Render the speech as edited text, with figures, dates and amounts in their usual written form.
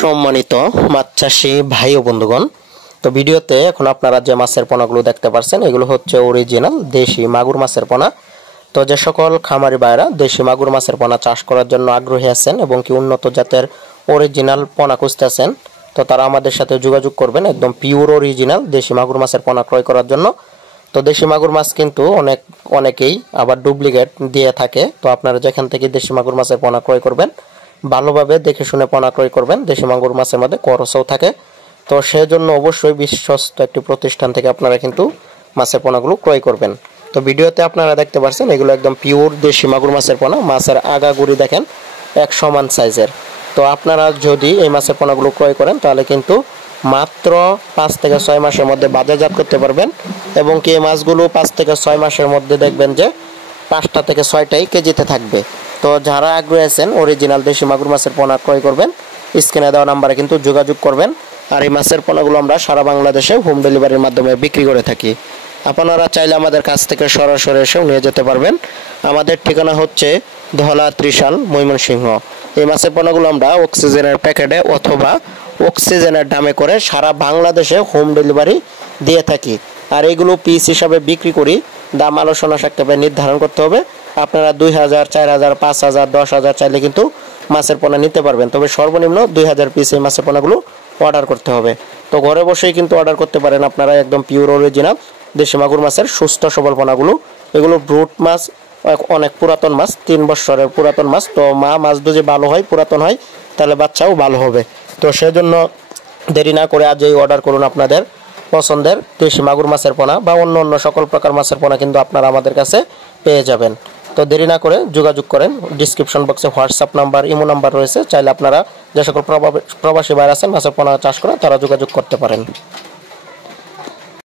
সম্মানিত মাছ চাষী ভাই ও বন্ধুগণ, তো ভিডিওতে এখন আপনারা যে মাছের পোনাগুলো দেখতে পাচ্ছেন এগুলো হচ্ছে অরিজিনাল দেশি মাগুর মাছের পোনা। তো যে সকল খামারি ভাইরা দেশি মাগুর মাছের পোনা চাষ করার জন্য আগ্রহী আছেন এবং কি উন্নত জাতের অরিজিনাল পোনা খুঁজতেছেন, তো তারা আমাদের সাথে যোগাযোগ করবেন একদম পিওর অরিজিনাল দেশি মাগুর মাছের পোনা ক্রয় করার জন্য। তো দেশি মাগুর মাছ কিন্তু অনেকেই আবার ডুপ্লিকেট দিয়ে থাকে। তো আপনারা যেখান থেকে দেশি মাগুর মাছের পোনা ক্রয় করবেন ভালোভাবে দেখে শুনে পোনা ক্রয় করবেন। দেশি মাগুর মাছের মধ্যে খরচও থাকে, তো সেজন্য অবশ্যই বিশ্বস্ত একটি প্রতিষ্ঠান থেকে আপনারা কিন্তু মাছের পোনাগুলো ক্রয় করবেন। তো ভিডিওতে আপনারা দেখতে পাচ্ছেন এগুলো একদম পিওর দেশি মাগুর মাছের পোনা। মাছের আগাগুড়ি দেখেন এক সমান সাইজের। তো আপনারা যদি এই মাছের পোনাগুলো ক্রয় করেন তাহলে কিন্তু মাত্র 5 থেকে 6 মাসের মধ্যে বাজারজাত করতে পারবেন এবং কি এই মাছগুলো 5 থেকে 6 মাসের মধ্যে দেখবেন যে 5টা থেকে 6টাই কেজিতে থাকবে। তো যারা আগ্রহী আছেন অরিজিনাল দেশি মাগুর মাছের পোনা ক্রয় করবেন, স্ক্রিনে দেওয়া নাম্বারে কিন্তু যোগাযোগ করবেন। আর এই মাছের পোনাগুলো আমরা সারা বাংলাদেশে হোম ডেলিভারির মাধ্যমে বিক্রি করে থাকি। আপনারা চাইলে আমাদের কাছ থেকে সরাসরি এসেও নিয়ে যেতে পারবেন। আমাদের ঠিকানা হচ্ছে ধলা ত্রিশাল, ময়মনসিংহ। এই মাছের পোনাগুলো আমরা অক্সিজেনের প্যাকেটে অথবা অক্সিজেনের দামে করে সারা বাংলাদেশে হোম ডেলিভারি দিয়ে থাকি। আর এইগুলো পিস হিসাবে বিক্রি করি। দাম আলোচনা সাপেক্ষে নির্ধারণ করতে হবে। আপনারা 2000, 4000, 5000, 10,000 চাইলে কিন্তু মাছের পোনা নিতে পারবেন, তবে সর্বনিম্ন 2000 পিস এই মাছের পোনাগুলো অর্ডার করতে হবে। তো ঘরে বসেই কিন্তু অর্ডার করতে পারেন আপনারা একদম পিওর অরিজিনাল দেশি মাগুর মাছের সুস্থ সবল পোনাগুলো। এগুলো ব্রুট মাছ, অনেক পুরাতন মাছ, 3 বছরের পুরাতন মাছ। তো মাছ যদি ভালো হয়, পুরাতন হয়, তাহলে বাচ্চাও ভালো হবে। তো সেজন্য দেরি না করে আজই অর্ডার করুন আপনাদের পছন্দের দেশি মাগুর মাছের পোনা বা অন্য সকল প্রকার মাছের পোনা কিন্তু আপনারা আমাদের কাছে পেয়ে যাবেন। তো দেরি না করে যোগাযোগ করেন। ডিসক্রিপশন বক্সে হোয়াটসঅ্যাপ নাম্বার, ইমো নাম্বার রয়েছে। চাইলে আপনারা যে সকল প্রবাসী ভাইরা আছেন মাছের পোনা চাষ করেন তারা যোগাযোগ করতে পারেন।